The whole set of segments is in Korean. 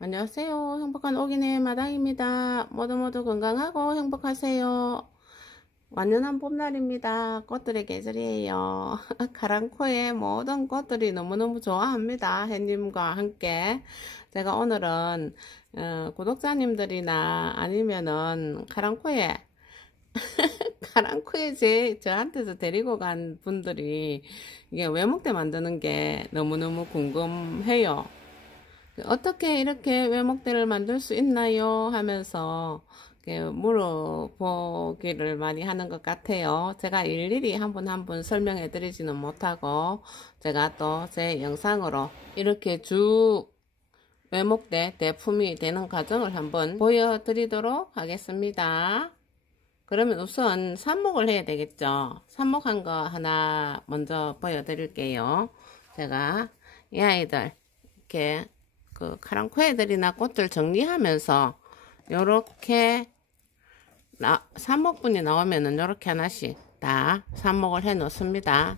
안녕하세요. 행복한 오기네 마당입니다. 모두 건강하고 행복하세요. 완연한 봄날입니다. 꽃들의 계절이에요. 카랑코의 모든 꽃들이 너무너무 좋아합니다. 햇님과 함께. 제가 오늘은 구독자님들이나 아니면은 카랑코에 저한테서 데리고 간 분들이 이게 외목대 만드는 게 너무너무 궁금해요. 어떻게 이렇게 외목대를 만들 수 있나요? 하면서 물어보기를 많이 하는 것 같아요. 제가 일일이 한 분 한 분 설명해 드리지는 못하고 제가 또 제 영상으로 이렇게 쭉 외목대 대품이 되는 과정을 한번 보여드리도록 하겠습니다. 그러면 우선 삽목을 해야 되겠죠. 삽목한 거 하나 먼저 보여드릴게요. 제가 이 아이들 이렇게 카랑코에들이나 꽃들 정리하면서 요렇게 삽목분이 나오면은 요렇게 하나씩 다 삽목을 해 놓습니다.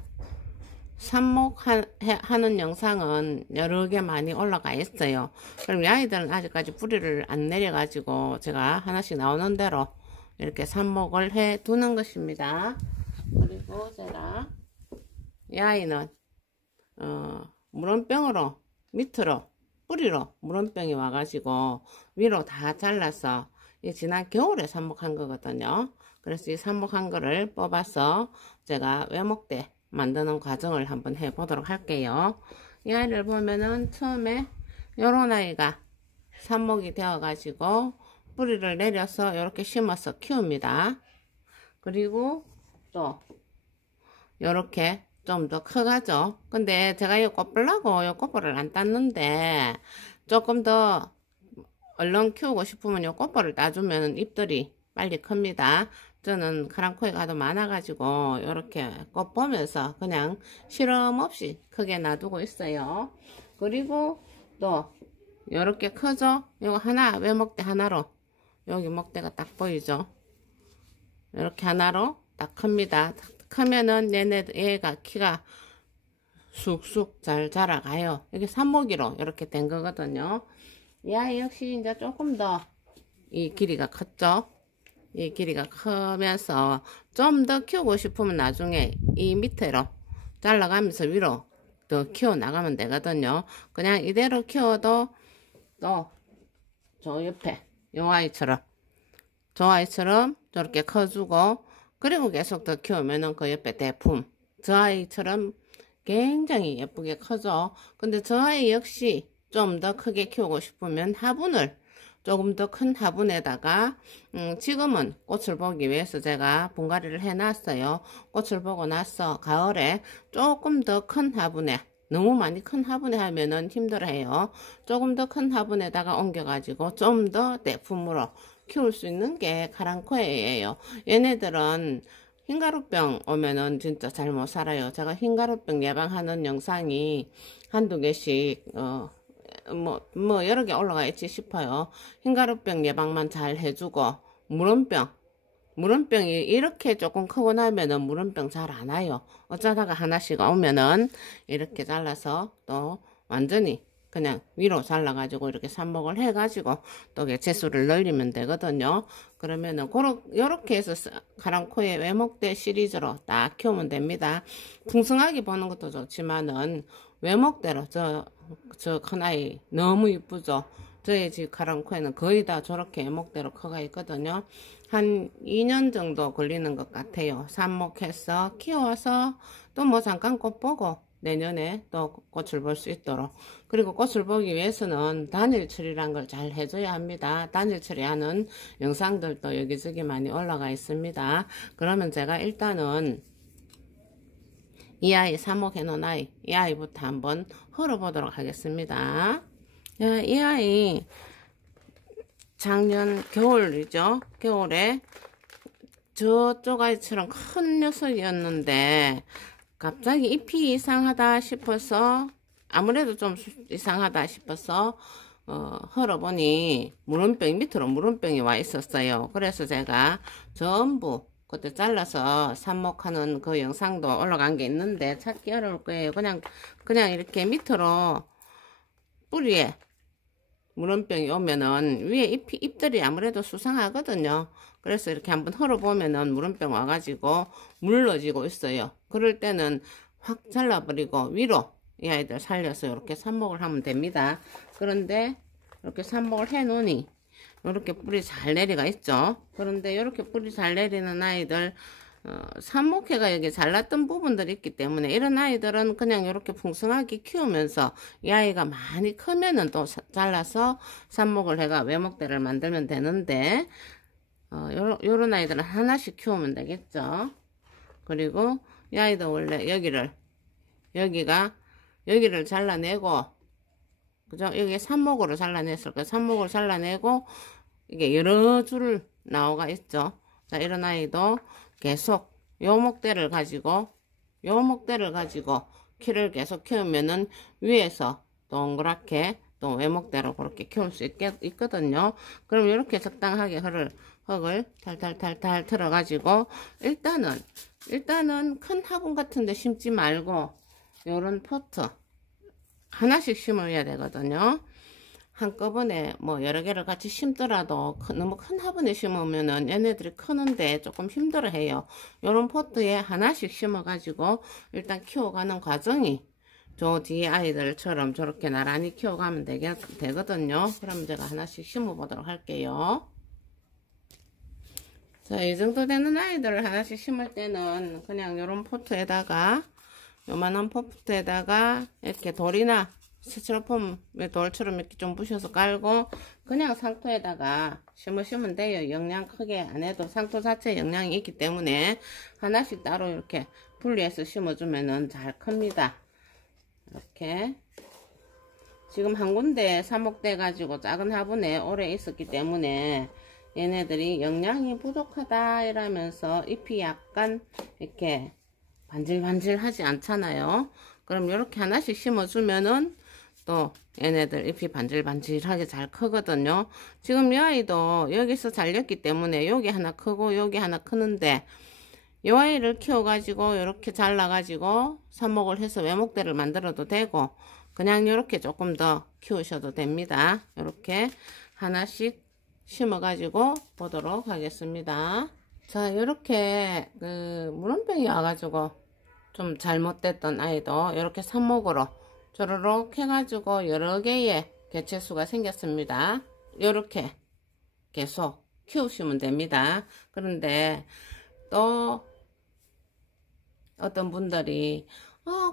삽목하는 영상은 여러 개 많이 올라가 있어요. 그럼 이 아이들은 아직까지 뿌리를 안 내려가지고 제가 하나씩 나오는 대로 이렇게 삽목을 해 두는 것입니다. 그리고 제가 이 아이는 물원병으로 밑으로 뿌리로 물원병이 와가지고 위로 다 잘라서 지난 겨울에 삽목한 거거든요. 그래서 이 삽목한 거를 뽑아서 제가 외목대 만드는 과정을 한번 해보도록 할게요. 이 아이를 보면은 처음에 요런 아이가 삽목이 되어 가지고 뿌리를 내려서 이렇게 심어서 키웁니다. 그리고 또 요렇게 좀 더 커가죠. 근데 제가 이 꽃벌라고 이 꽃벌을 안 땄는데 조금 더 얼른 키우고 싶으면 이 꽃벌을 따주면 잎들이 빨리 큽니다. 저는 카랑코에가 하도 많아가지고 이렇게 꽃 보면서 그냥 실험 없이 크게 놔두고 있어요. 그리고 또 이렇게 크죠. 이거 하나 외목대 하나로 여기 목대가 딱 보이죠. 이렇게 하나로 딱 큽니다. 크면은 얘가 키가 쑥쑥 잘 자라가요. 이게 삽목이로 이렇게 된 거거든요. 이 아이 역시 이제 조금 더 이 길이가 컸죠. 이 길이가 크면서 좀 더 키우고 싶으면 나중에 이 밑으로 잘라가면서 위로 더 키워 나가면 되거든요. 그냥 이대로 키워도 또 저 옆에 요 아이처럼 저렇게 커주고, 그리고 계속 더 키우면은 그 옆에 대품 저 아이처럼 굉장히 예쁘게 커져. 근데 저 아이 역시 좀 더 크게 키우고 싶으면 화분을 조금 더 큰 화분에다가 지금은 꽃을 보기 위해서 제가 분갈이를 해놨어요. 꽃을 보고 나서 가을에 조금 더 큰 화분에, 너무 많이 큰 화분에 하면은 힘들어해요. 조금 더 큰 화분에다가 옮겨가지고 좀 더 대품으로 키울 수 있는 게 카랑코에예요. 얘네들은 흰가루병 오면은 진짜 잘 못 살아요. 제가 흰가루병 예방하는 영상이 한두 개씩 여러 개 올라가 있지 싶어요. 흰가루병 예방만 잘 해주고, 물원병이 이렇게 조금 크고 나면은 물원병 잘 안 와요. 어쩌다가 하나씩 오면은 이렇게 잘라서 또 완전히 그냥 위로 잘라가지고 이렇게 삽목을 해가지고 또 개체수를 늘리면 되거든요. 그러면은 요렇게 해서 카랑코의 외목대 시리즈로 딱 키우면 됩니다. 풍성하게 보는 것도 좋지만은 외목대로 저 큰아이 너무 이쁘죠. 저희 집 카랑코에는 거의 다 저렇게 외목대로 커가 있거든요. 한 2년 정도 걸리는 것 같아요. 삽목해서 키워서 또 뭐 잠깐 꽃 보고 내년에 또 꽃을 볼 수 있도록. 그리고 꽃을 보기 위해서는 단일 처리란 걸 잘 해줘야 합니다. 단일 처리하는 영상들도 여기저기 많이 올라가 있습니다. 그러면 제가 일단은 이 아이 삽목해 놓은 아이, 이 아이부터 한번 헐어보도록 하겠습니다. 이 아이 작년 겨울이죠. 겨울에 저쪽 아이처럼 큰 녀석이었는데 갑자기 잎이 이상하다 싶어서, 아무래도 좀 이상하다 싶어서 헐어보니 밑으로 물원병이 와 있었어요. 그래서 제가 전부 그때 잘라서 삽목하는 그 영상도 올라간 게 있는데 찾기 어려울 거예요. 그냥 이렇게 밑으로 뿌리에 물원병이 오면은 위에 잎들이 아무래도 수상하거든요. 그래서 이렇게 한번 헐어보면은 물원병 와가지고 물러지고 있어요. 그럴 때는 확 잘라버리고 위로 이 아이들 살려서 이렇게 삽목을 하면 됩니다. 그런데 이렇게 삽목을 해 놓으니 이렇게 뿌리 잘 내리가 있죠. 그런데 이렇게 뿌리 잘 내리는 아이들 삽목회가 여기 잘랐던 부분들이 있기 때문에 이런 아이들은 그냥 이렇게 풍성하게 키우면서 이 아이가 많이 크면은 또 잘라서 삽목을 해가 외목대를 만들면 되는데 요런 아이들은 하나씩 키우면 되겠죠. 그리고 이 아이도 원래 여기를 잘라내고, 그죠? 여기 삽목으로 잘라냈을 거예요. 삽목을 잘라내고 이게 여러 줄 나오가 있죠. 자, 이런 아이도 계속 요 목대를 가지고 키를 계속 키우면은 위에서 동그랗게 또 외목대로 그렇게 키울 수 있거든요. 그럼 이렇게 적당하게 흙을 탈탈탈탈 틀어 가지고 일단은 큰 화분 같은 데 심지 말고 요런 포트 하나씩 심어야 되거든요. 한꺼번에 뭐 여러 개를 같이 심더라도 너무 큰 화분에 심으면은 얘네들이 크는데 조금 힘들어 해요. 요런 포트에 하나씩 심어 가지고 일단 키워가는 과정이 저 뒤에 아이들처럼 저렇게 나란히 키워가면 되거든요. 그럼 제가 하나씩 심어 보도록 할게요. 자, 이 정도 되는 아이들을 하나씩 심을 때는 그냥 요런 포트에다가 요만한 포트에다가 이렇게 돌이나 스티로폼의 돌처럼 이렇게 좀 부셔서 깔고 그냥 상토에다가 심으시면 돼요. 영양 크게 안 해도 상토 자체에 영양이 있기 때문에 하나씩 따로 이렇게 분리해서 심어주면은 잘 큽니다. 이렇게 지금 한 군데 삽목돼 가지고 작은 화분에 오래 있었기 때문에 얘네들이 영양이 부족하다 이러면서 잎이 약간 이렇게 반질반질 하지 않잖아요. 그럼 이렇게 하나씩 심어주면은 또 얘네들 잎이 반질반질하게 잘 크거든요. 지금 이 아이도 여기서 잘렸기 때문에 여기 하나 크고 여기 하나 크는데 이 아이를 키워가지고 이렇게 잘라가지고 삽목을 해서 외목대를 만들어도 되고 그냥 이렇게 조금 더 키우셔도 됩니다. 이렇게 하나씩 심어가지고 보도록 하겠습니다. 자, 이렇게 물원병이 와가지고 좀 잘못됐던 아이도 이렇게 삽목으로 조르륵 해가지고 여러 개의 개체수가 생겼습니다. 이렇게 계속 키우시면 됩니다. 그런데 또 어떤 분들이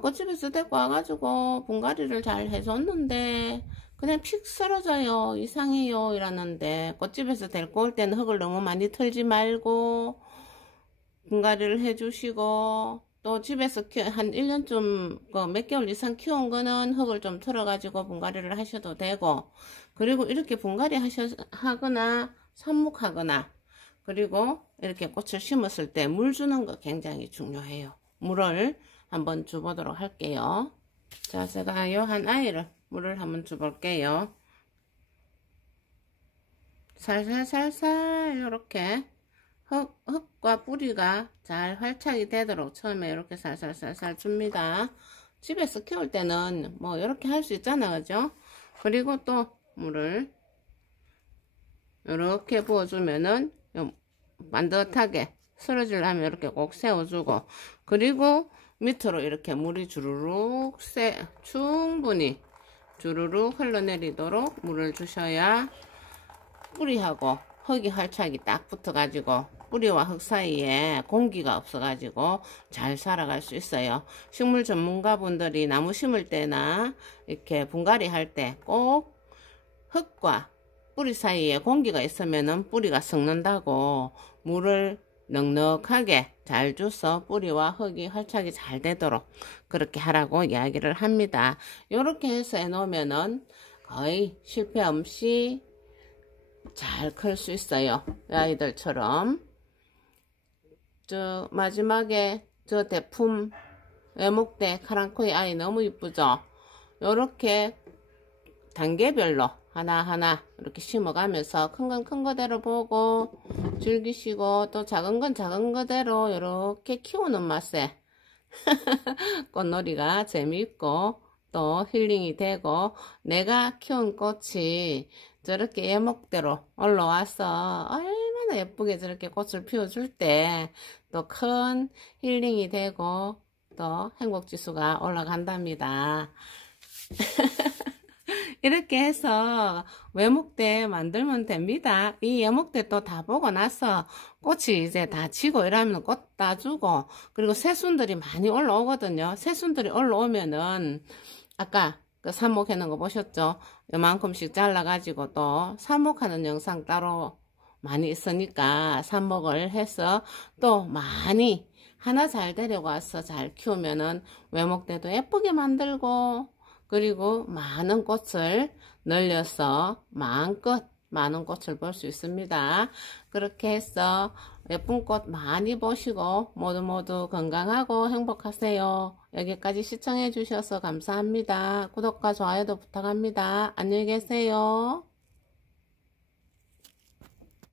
꽃집에서 데리고 와가지고 분갈이를 잘 해줬는데 그냥 픽 쓰러져요, 이상해요 이러는데, 꽃집에서 데리고 올 때는 흙을 너무 많이 털지 말고 분갈이를 해주시고, 또 집에서 한 1년쯤 몇 개월 이상 키운 거는 흙을 좀 털어가지고 분갈이를 하셔도 되고, 그리고 이렇게 분갈이 하거나 삽목하거나, 그리고 이렇게 꽃을 심었을 때 물 주는 거 굉장히 중요해요. 물을 한번 줘보도록 할게요. 자, 제가 요 한 아이를 물을 한번 줘볼게요. 살살살살 이렇게 흙과 뿌리가 잘 활착이 되도록 처음에 이렇게 살살살살 줍니다. 집에서 키울 때는 뭐 이렇게 할 수 있잖아, 그죠? 그리고 또 물을 이렇게 부어주면은 반듯하게 쓰러지려면 이렇게 꼭 세워주고, 그리고 밑으로 이렇게 물이 주르륵 충분히 주르륵 흘러내리도록 물을 주셔야 뿌리하고 흙이 활착이 딱 붙어 가지고 뿌리와 흙 사이에 공기가 없어 가지고 잘 살아갈 수 있어요. 식물 전문가분들이 나무 심을 때나 이렇게 분갈이 할 때 꼭 흙과 뿌리 사이에 공기가 있으면은 뿌리가 썩는다고 물을 넉넉하게 잘 줘서 뿌리와 흙이 활착이 잘 되도록 그렇게 하라고 이야기를 합니다. 이렇게 해서 해놓으면은 거의 실패 없이 잘 클 수 있어요. 이 아이들처럼. 저 마지막에 저 대품 외목대 카랑코이 아이 너무 이쁘죠? 이렇게 단계별로 하나하나 이렇게 심어가면서 큰 건 큰 거대로 보고 즐기시고, 또 작은 건 작은 거대로 이렇게 키우는 맛에 꽃놀이가 재미있고 또 힐링이 되고 내가 키운 꽃이 저렇게 예목대로 올라와서 얼마나 예쁘게 저렇게 꽃을 피워줄 때 또 큰 힐링이 되고 또 행복지수가 올라간답니다. 이렇게 해서 외목대 만들면 됩니다. 이 예목대 또 다 보고 나서 꽃이 이제 다 지고 이러면 꽃 따주고 그리고 새순들이 많이 올라오거든요. 새순들이 올라오면은 아까 그 삽목해 놓은 거 보셨죠? 요만큼씩 잘라가지고 또 삽목하는 영상 따로 많이 있으니까 삽목을 해서 또 많이 하나 잘 데려가서 잘 키우면은 외목대도 예쁘게 만들고 그리고 많은 꽃을 늘려서 마음껏 많은 꽃을 볼 수 있습니다. 그렇게 해서 예쁜 꽃 많이 보시고 모두 건강하고 행복하세요. 여기까지 시청해 주셔서 감사합니다. 구독과 좋아요도 부탁합니다. 안녕히 계세요.